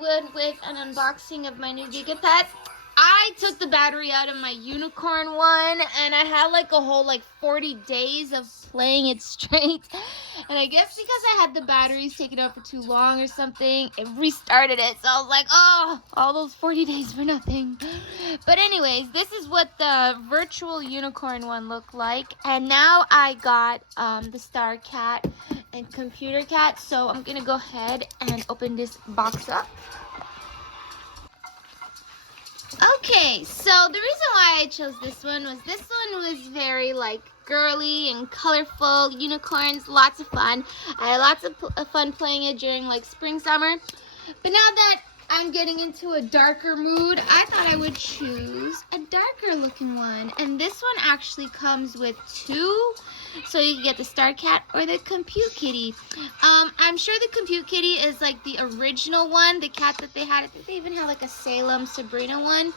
would with an unboxing of my new GigaPet. I took the battery out of my unicorn one, and I had like a whole 40 days of playing it straight. And I guess because I had the batteries taken out for too long or something, it restarted it. So I was like, oh, all those 40 days for nothing. But anyways, this is what the virtual unicorn one looked like. And now I got the StarCat and Computer Cat. So I'm going to go ahead and open this box up. Okay, so the reason why I chose this one was very girly and colorful, unicorns, lots of fun. I had lots of fun playing it during spring, summer. But now that I'm getting into a darker mood, I thought I would choose a darker looking one. And this one actually comes with two. So you can get the StarCat or the Compute Kitty. I'm sure the Compute Kitty is the original one, the cat that they had. I think they even had a Salem Sabrina one.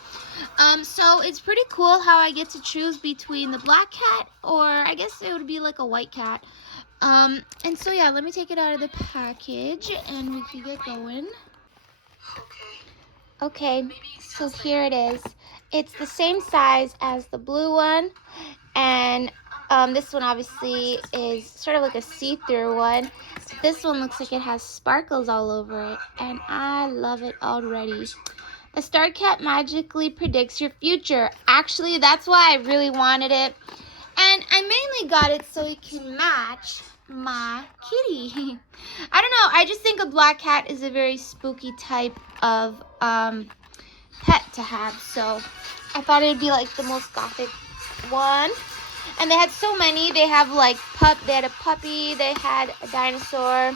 So it's pretty cool how I get to choose between the black cat or I guess it would be a white cat. And so yeah, let me take it out of the package and we can get going. Okay, so here it is. It's the same size as the blue one, and this one obviously is sort of like a see-through one. This one looks like it has sparkles all over it, and I love it already. A StarCat magically predicts your future. Actually, that's why I really wanted it. And I mainly got it so it can match my kitty. I don't know, I just think a black cat is a very spooky type of pet to have. So I thought it would be the most gothic one. And they had so many. They have they had a puppy, they had a dinosaur.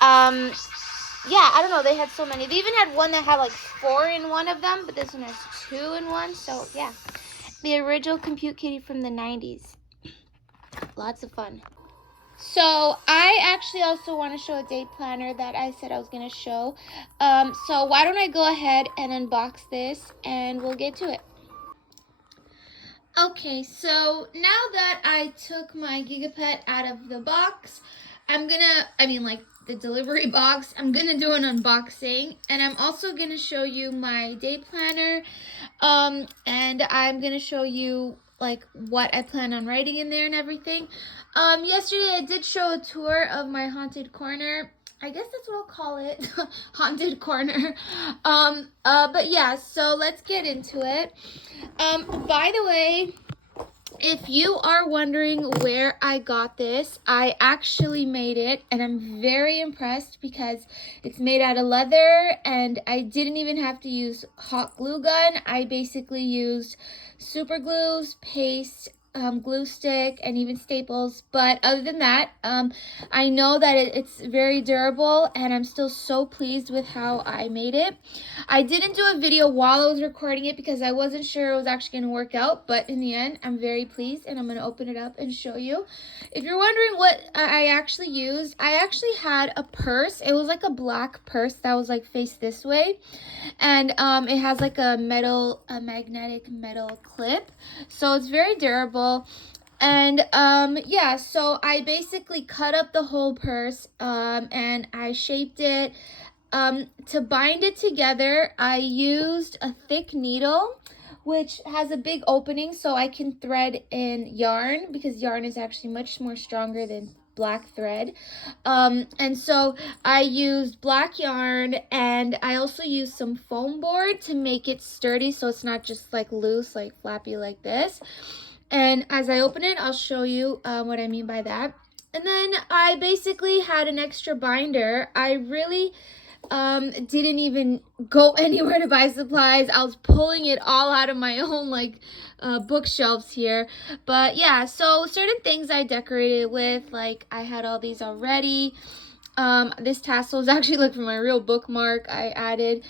Yeah, I don't know, they had so many. They even had one that had 4 in one of them, but this one has 2 in one. So yeah, the original Compute Kitty from the 90s. Lots of fun. So I actually also want to show a day planner that I said I was going to show. So why don't I go ahead and unbox this and we'll get to it. Okay, so now that I took my GigaPet out of the box, the delivery box, I'm gonna do an unboxing, and I'm also gonna show you my day planner, and I'm gonna show you what I plan on writing in there and everything. Yesterday I did show a tour of my haunted corner. I guess that's what I'll call it, haunted corner. But yeah, so let's get into it. By the way, if you are wondering where I got this, I actually made it, and I'm very impressed because it's made out of leather, and I didn't even have to use hot glue gun. I basically used super glues, paste, glue stick, and even staples. But other than that, I know that it's very durable, and I'm still so pleased with how I made it. I didn't do a video while I was recording it because I wasn't sure it was actually going to work out, but in the end, I'm very pleased, and I'm going to open it up and show you. If you're wondering what I actually used, I actually had a purse. It was a black purse that was faced this way, and it has a magnetic metal clip, so it's very durable. And yeah, so I basically cut up the whole purse and I shaped it. To bind it together, I used a thick needle which has a big opening so I can thread in yarn, because yarn is actually much more stronger than black thread. And so I used black yarn, and I also used some foam board to make it sturdy so it's not just loose, flappy like this. And as I open it, I'll show you what I mean by that. And then I basically had an extra binder. I really didn't even go anywhere to buy supplies. I was pulling it all out of my own bookshelves here. But yeah, so certain things I decorated with, I had all these already. This tassel is actually from my real bookmark I added.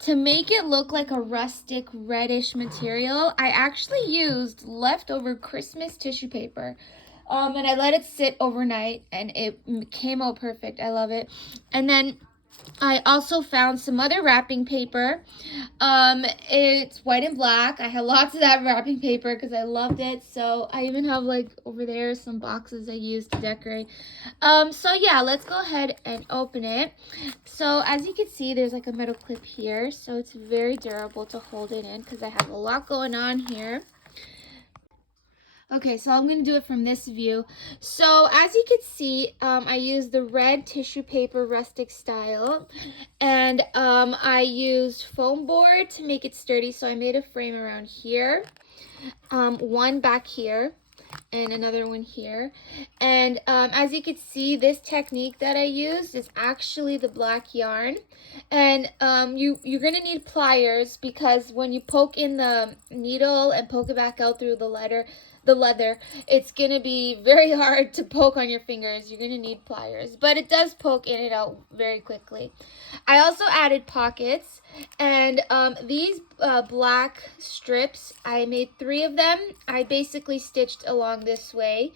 To make it look like a rustic reddish material, I actually used leftover Christmas tissue paper. And I let it sit overnight, and it came out perfect. I love it. And then I also found some other wrapping paper. It's white and black. I had lots of that wrapping paper because I loved it. So I even have like over there some boxes I used to decorate. So yeah, let's go ahead and open it. So as you can see, there's like a metal clip here. So it's very durable to hold it in because I have a lot going on here. Okay, so I'm going to do it from this view. So as you can see, I used the red tissue paper rustic style, and I used foam board to make it sturdy. So I made a frame around here, one back here, and another one here. And as you can see, this technique that I used is actually the black yarn. And you're going to need pliers because when you poke in the needle and poke it back out through the leather, it's going to be very hard to poke on your fingers. You're going to need pliers, but it does poke in and out very quickly. I also added pockets, and these black strips, I made 3 of them. I basically stitched along this way,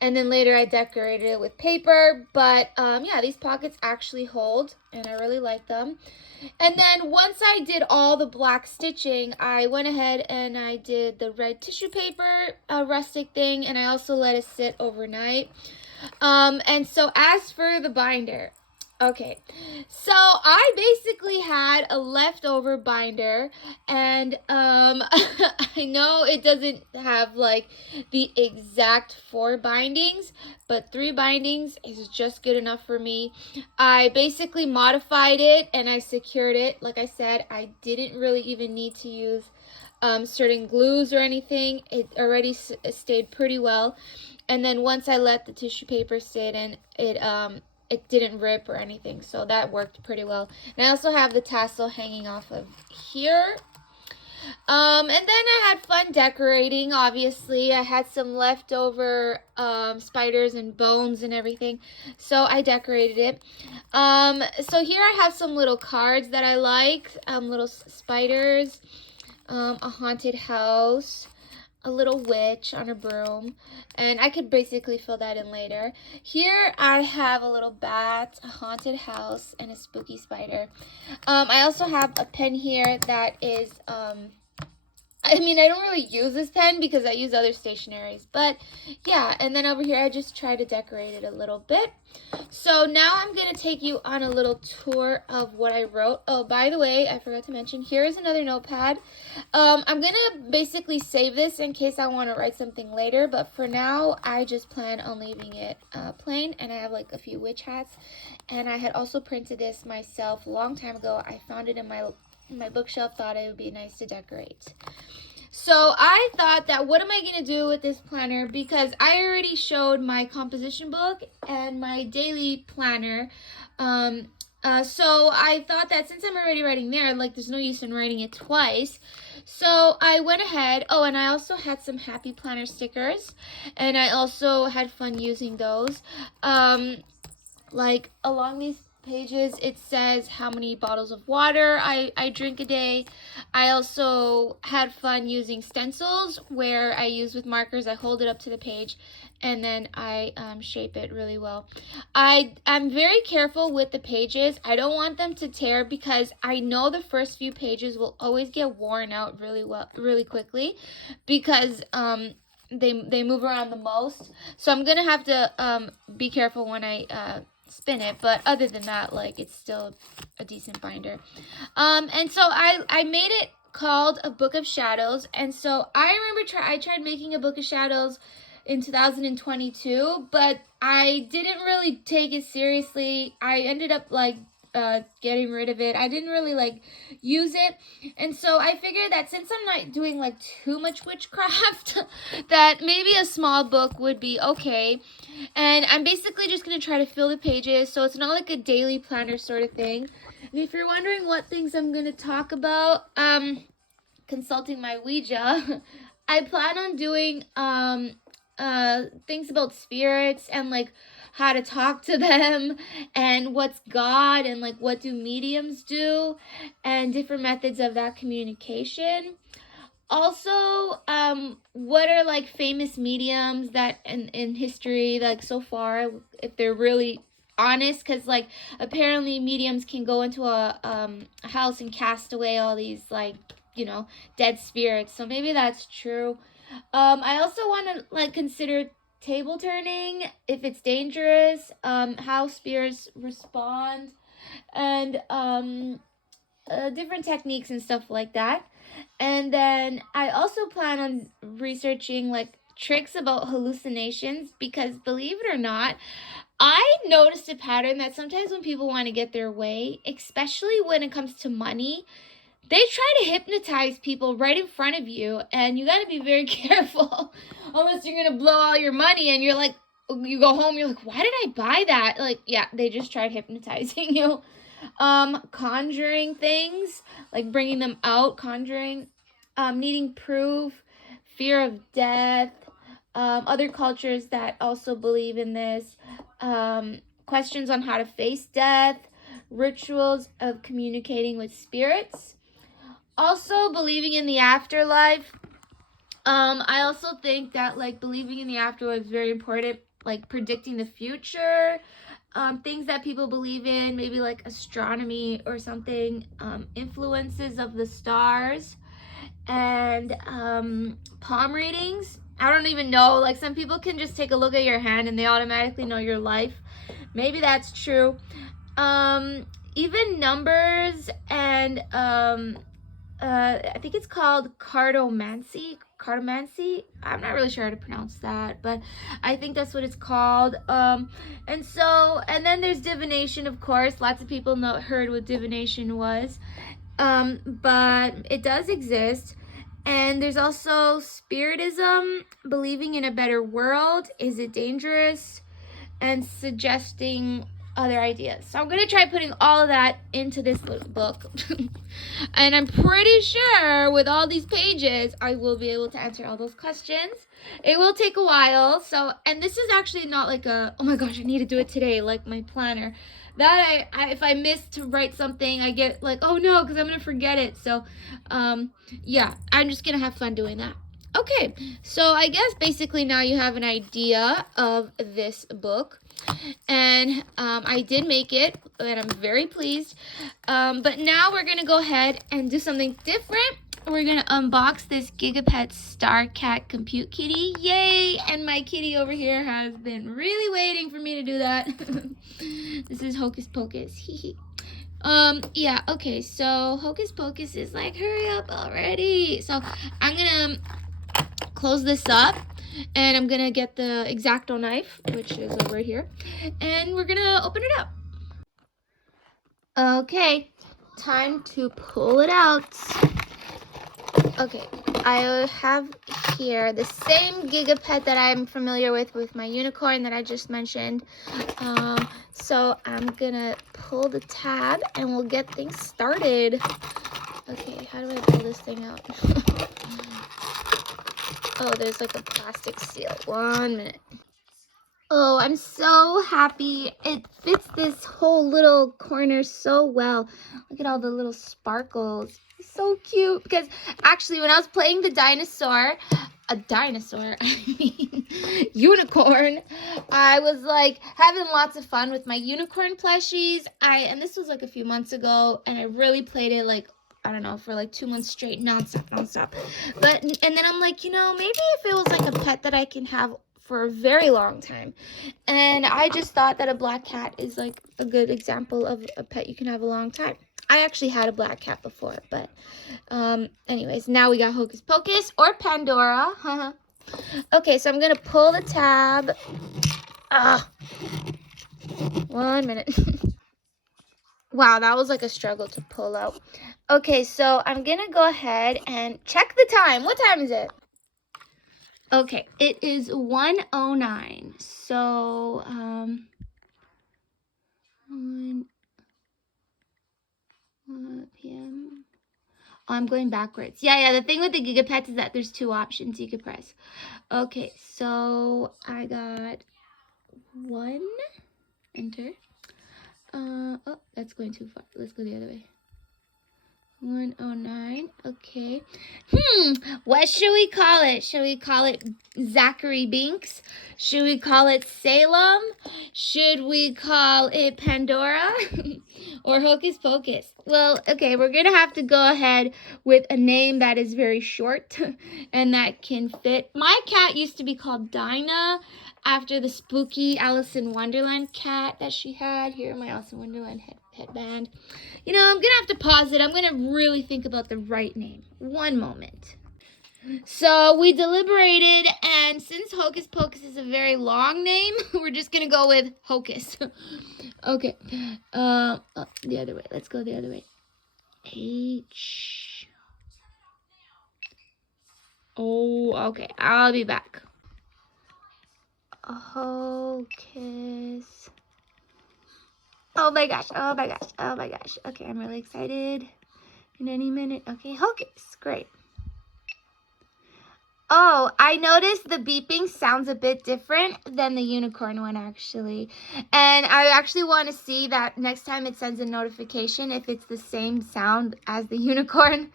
and then later I decorated it with paper, but yeah, these pockets actually hold, and I really like them. And then once I did all the black stitching, I went ahead and I did the red tissue paper rustic thing, and I also let it sit overnight. And so as for the binder, okay, so I basically had a leftover binder, and I know it doesn't have like the exact 4 bindings, but 3 bindings is just good enough for me. I basically modified it and I secured it. Like I said, I didn't really even need to use certain glues or anything. It already stayed pretty well. And then once I let the tissue paper sit in, it didn't rip or anything, so that worked pretty well. And I also have the tassel hanging off of here. And then I had fun decorating. Obviously, I had some leftover spiders and bones and everything, so I decorated it. So here I have some little cards that I like, little spiders, a haunted house, a little witch on a broom, and I could basically fill that in later. Here I have a little bat, a haunted house, and a spooky spider. I also have a pen here that is I mean, I don't really use this pen because I use other stationaries, but yeah. And then over here I just try to decorate it a little bit. So now I'm going to take you on a little tour of what I wrote. Oh, by the way, I forgot to mention, here is another notepad. I'm going to basically save this in case I want to write something later, but for now, I just plan on leaving it plain, and I have like a few witch hats. And I had also printed this myself a long time ago. I found it in my bookshelf, thought it would be nice to decorate. So I thought that what am I going to do with this planner, because I already showed my composition book and my daily planner. So I thought that since I'm already writing there, like there's no use in writing it twice. So I went ahead. Oh, and I also had some happy planner stickers, and I also had fun using those. Like along these pages it says how many bottles of water I drink a day. I also had fun using stencils where I use with markers. I hold it up to the page and then I shape it really well. I'm very careful with the pages. I don't want them to tear because I know the first few pages will always get worn out really quickly because they move around the most. So I'm gonna have to be careful when I spin it, but other than that, like, it's still a decent binder. And so I made it called A Book of Shadows, and so I remember I tried making a Book of Shadows in 2022, but I didn't really take it seriously. I ended up like getting rid of it. I didn't really like use it, and so I figured that since I'm not doing like too much witchcraft that maybe a small book would be okay. And I'm basically just going to try to fill the pages, so it's not like a daily planner sort of thing. And if you're wondering what things I'm going to talk about, consulting my Ouija, I plan on doing things about spirits and like how to talk to them and what's God and like what do mediums do and different methods of that communication. Also, what are like famous mediums that in history, like so far, if they're really honest, because like apparently mediums can go into a house and cast away all these like, you know, dead spirits. So maybe that's true. I also want to like consider table turning, if it's dangerous, how spirits respond, and different techniques and stuff like that. And then I also plan on researching like tricks about hallucinations, because believe it or not, I noticed a pattern that sometimes when people want to get their way, especially when it comes to money, they try to hypnotize people right in front of you, and you got to be very careful. Unless you're going to blow all your money and you're like, you go home, you're like, why did I buy that? Like, yeah, they just tried hypnotizing you. Conjuring things, like bringing them out, conjuring, needing proof, fear of death, other cultures that also believe in this, questions on how to face death, rituals of communicating with spirits, also believing in the afterlife. I also think that like believing in the afterlife is very important, like predicting the future, things that people believe in, maybe like astronomy or something, influences of the stars, and palm readings. I don't even know, like some people can just take a look at your hand and they automatically know your life. Maybe that's true. Even numbers, and I think it's called cartomancy. Cartomancy. I'm not really sure how to pronounce that, but I think that's what it's called. And then there's divination, of course. Lots of people heard what divination was, but it does exist. And there's also spiritism, believing in a better world. Is it dangerous? And suggesting other ideas. So I'm going to try putting all of that into this little book. And I'm pretty sure with all these pages, I will be able to answer all those questions. It will take a while. So, and this is actually not like a, oh my gosh, I need to do it today, like my planner. That if I miss to write something, I get like, oh no, because I'm going to forget it. So, yeah, I'm just going to have fun doing that. Okay, so I guess basically now you have an idea of this book, and I did make it, and I'm very pleased, but now we're going to go ahead and do something different. We're going to unbox this GigaPet StarCat Compute Kitty. Yay! And my kitty over here has been really waiting for me to do that. This is Hocus Pocus. Yeah, okay, so Hocus Pocus is like, hurry up already. So I'm going to close this up, and I'm gonna get the X-Acto knife, which is over here, and we're gonna open it up. Okay, time to pull it out. Okay, I have here the same GigaPet that I'm familiar with my unicorn that I just mentioned. So I'm gonna pull the tab and we'll get things started. Okay, how do I pull this thing out? Oh, there's like a plastic seal. 1 minute. Oh, I'm so happy. It fits this whole little corner so well. Look at all the little sparkles. It's so cute. Because actually, when I was playing the dinosaur, unicorn, I was like having lots of fun with my unicorn plushies. And this was like a few months ago, and I really played it like, I don't know, for like 2 months straight, nonstop. And then I'm like, you know, maybe if it was like a pet that I can have for a very long time. And I just thought that a black cat is like a good example of a pet you can have a long time. I actually had a black cat before, but anyways, now we got Hocus Pocus or Pandora. Okay, so I'm gonna pull the tab. 1 minute. Wow, that was like a struggle to pull out. Okay, so I'm gonna go ahead and check the time. What time is it? Okay, it is 1:09. So, 1 p.m. Oh, I'm going backwards. Yeah, the thing with the GigaPets is that there's 2 options you could press. Okay, so I got 1, enter. Oh, that's going too far. Let's go the other way. 109. Okay. What should we call it? Should we call it 𝖘𝖕𝖔𝖑𝑑? Should we call it Salem? Should we call it Pandora? Or Hocus Pocus? Well, okay, we're going to have to go ahead with a name that is very short and that can fit. My cat used to be called Dinah after the spooky Alice in Wonderland cat that she had. Here, my Alice in Wonderland headband. You know, I'm going to have to pause it. I'm going to really think about the right name. One moment. So we deliberated, and since Hocus Pocus is a very long name, we're just going to go with Hocus. Okay. The other way. Let's go the other way. H. Oh, okay. I'll be back. Hocus. Oh my gosh, oh my gosh, oh my gosh. Okay, I'm really excited. In any minute. Okay, Hocus. Great. Oh, I noticed the beeping sounds a bit different than the unicorn one, actually. And I actually want to see that next time it sends a notification if it's the same sound as the unicorn.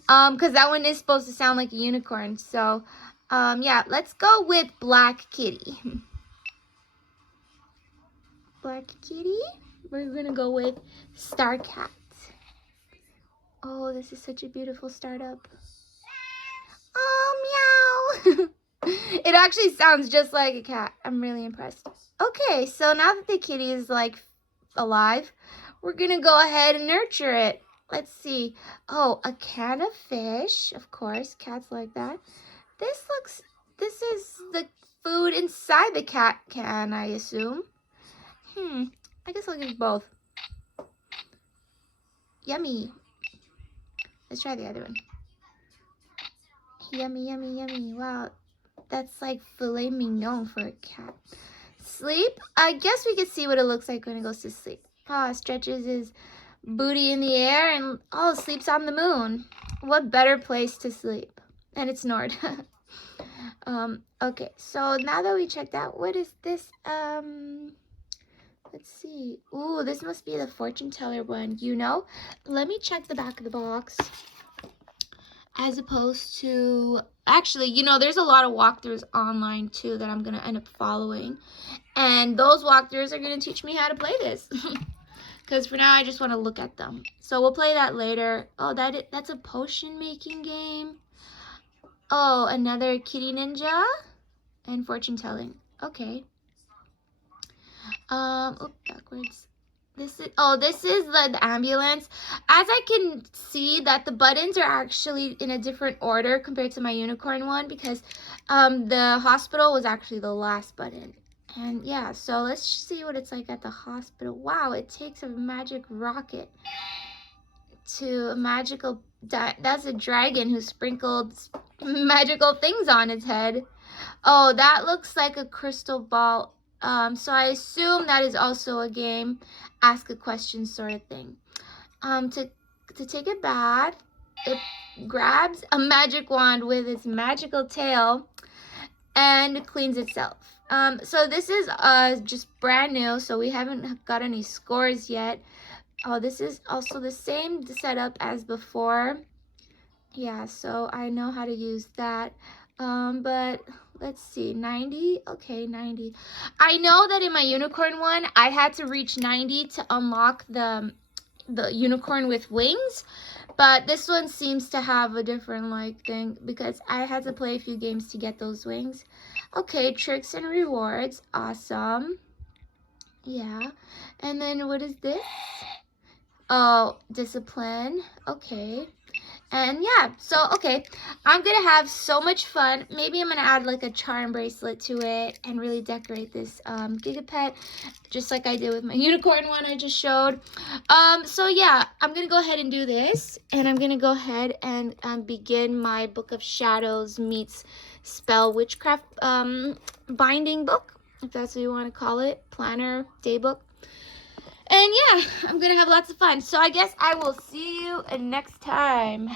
Because that one is supposed to sound like a unicorn. So, yeah, let's go with Black Kitty. Black Kitty. We're going to go with StarCat. Oh, this is such a beautiful startup. Oh, meow. It actually sounds just like a cat. I'm really impressed. Okay, so now that the kitty is like alive, we're going to go ahead and nurture it. Let's see. Oh, a can of fish. Of course, cats like that. This is the food inside the cat can, I assume. I guess I'll give both. Yummy. Let's try the other one. Yummy, yummy, yummy. Wow, that's like filet mignon for a cat. Sleep? I guess we could see what it looks like when it goes to sleep. Oh, stretches his booty in the air and sleeps on the moon. What better place to sleep? And it snored. Okay, so now that we checked out, what is this? Let's see. Ooh, this must be the fortune teller one, you know? Let me check the back of the box. As opposed to, actually, you know, there's a lot of walkthroughs online too that I'm going to end up following. And those walkthroughs are going to teach me how to play this. Because for now, I just want to look at them. So we'll play that later. Oh, that's a potion making game. Oh, another kitty ninja and fortune telling. Okay. Backwards. This is the ambulance. As I can see that the buttons are actually in a different order compared to my unicorn one because the hospital was actually the last button. And yeah, so let's see what it's like at the hospital. Wow, it takes a magic rocket to a magical, that's a dragon who sprinkled magical things on its head. Oh, that looks like a crystal ball. So I assume that is also a game, ask a question sort of thing. To take a bath, it grabs a magic wand with its magical tail and cleans itself. So this is just brand new, so we haven't got any scores yet. Oh, this is also the same setup as before. Yeah, so I know how to use that. But let's see, 90. Okay, 90. I know that in my unicorn one, I had to reach 90 to unlock the unicorn with wings, but this one seems to have a different like thing because I had to play a few games to get those wings. Okay, tricks and rewards. Awesome. Yeah. And then what is this? Oh, discipline. Okay. And yeah, so, okay, I'm going to have so much fun. Maybe I'm going to add like a charm bracelet to it and really decorate this GigaPet, just like I did with my unicorn one I just showed. So yeah, I'm going to go ahead and do this. And I'm going to go ahead and begin my Book of Shadows meets Spell Witchcraft binding book, if that's what you want to call it, planner, day book. And yeah, I'm going to have lots of fun. So I guess I will see you next time.